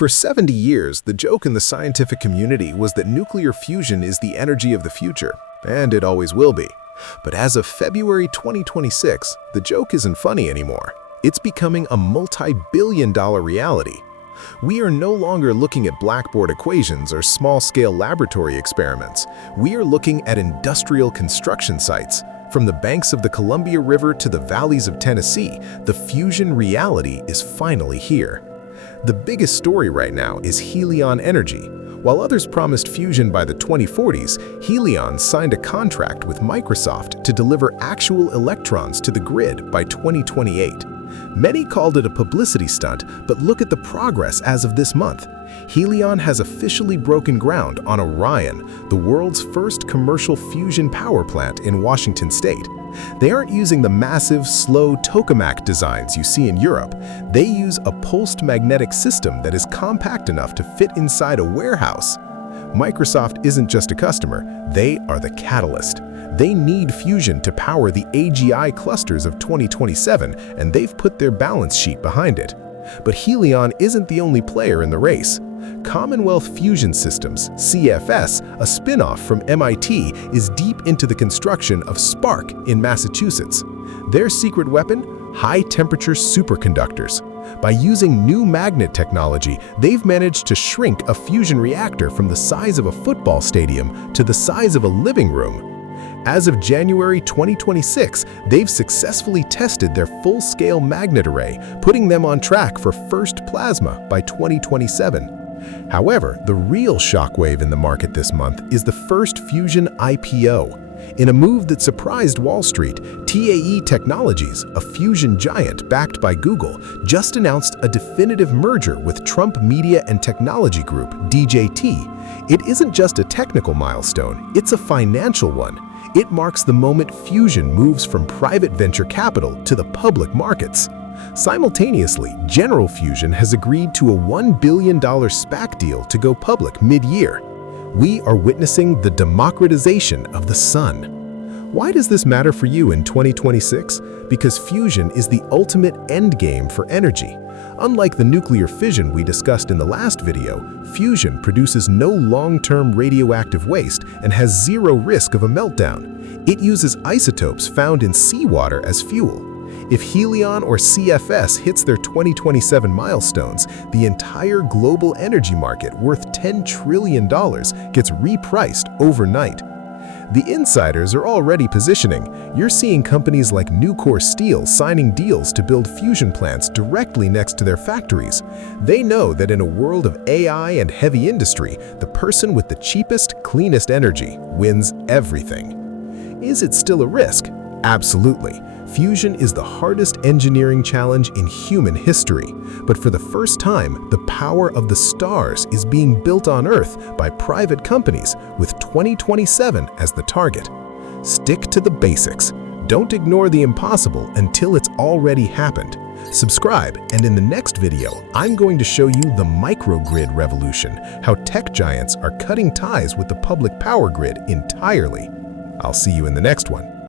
For 70 years, the joke in the scientific community was that nuclear fusion is the energy of the future, and it always will be. But as of February 2026, the joke isn't funny anymore. It's becoming a multi-billion-dollar reality. We are no longer looking at blackboard equations or small-scale laboratory experiments. We are looking at industrial construction sites. From the banks of the Columbia River to the valleys of Tennessee, the fusion reality is finally here. The biggest story right now is Helion Energy. While others promised fusion by the 2040s, Helion signed a contract with Microsoft to deliver actual electrons to the grid by 2028. Many called it a publicity stunt, but look at the progress as of this month. Helion has officially broken ground on Orion, the world's first commercial fusion power plant in Washington state. They aren't using the massive, slow tokamak designs you see in Europe. They use a pulsed magnetic system that is compact enough to fit inside a warehouse. Microsoft isn't just a customer, they are the catalyst. They need fusion to power the AGI clusters of 2027, and they've put their balance sheet behind it. But Helion isn't the only player in the race. Commonwealth Fusion Systems, CFS, a spin-off from MIT, is deep into the construction of SPARC in Massachusetts. Their secret weapon? High-temperature superconductors. By using new magnet technology, they've managed to shrink a fusion reactor from the size of a football stadium to the size of a living room. As of January 2026, they've successfully tested their full-scale magnet array, putting them on track for first plasma by 2027. However, the real shockwave in the market this month is the first Fusion IPO. In a move that surprised Wall Street, TAE Technologies, a fusion giant backed by Google, just announced a definitive merger with Trump Media and Technology Group, DJT. It isn't just a technical milestone, it's a financial one. It marks the moment fusion moves from private venture capital to the public markets. Simultaneously, General Fusion has agreed to a $1 billion SPAC deal to go public mid-year. We are witnessing the democratization of the sun. Why does this matter for you in 2026? Because fusion is the ultimate endgame for energy. Unlike the nuclear fission we discussed in the last video, fusion produces no long-term radioactive waste and has zero risk of a meltdown. It uses isotopes found in seawater as fuel. If Helion or CFS hits their 2027 milestones, the entire global energy market worth $10 trillion gets repriced overnight. The insiders are already positioning. You're seeing companies like Nucor Steel signing deals to build fusion plants directly next to their factories. They know that in a world of AI and heavy industry, the person with the cheapest, cleanest energy wins everything. Is it still a risk? Absolutely. Fusion is the hardest engineering challenge in human history, but for the first time, the power of the stars is being built on Earth by private companies with 2027 as the target. Stick to the basics. Don't ignore the impossible until it's already happened. Subscribe, and in the next video, I'm going to show you the microgrid revolution, how tech giants are cutting ties with the public power grid entirely. I'll see you in the next one.